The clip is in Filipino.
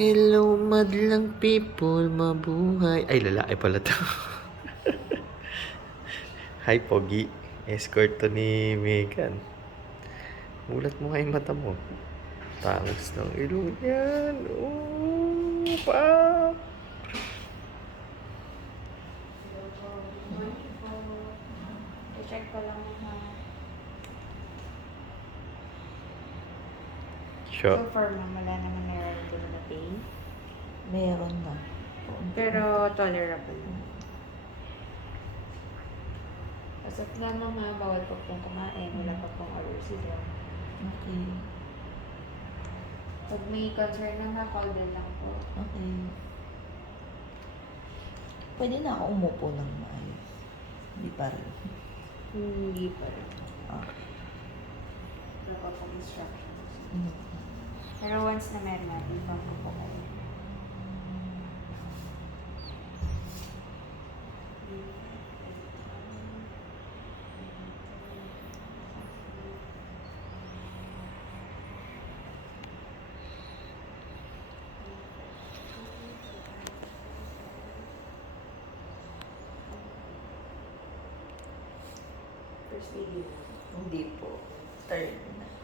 Hello, madlang people, mabuhay. Ay, lalaki pala to. Hi, Pogi. Escort to ni Megan. Mulat mo nga yung mata mo. Tangos ng ilong yan. Oh, pa. I-check ko lang ha. Sure. So far, ma'am, wala naman nararamdaman na pain. Meron na. Pero tolerable. As of now, mga bawal pa pong kumain, wala pa pong allergy doon. Okay. Pag may concern na call din lang po. Okay. Pwede na ako umupo ng maayos. Hindi pa rin. Hindi pa rin. Okay. Wala pa pong instructions. Mm. Pero once na meron na, inform ko po kayo. First video. Hindi po. Third na.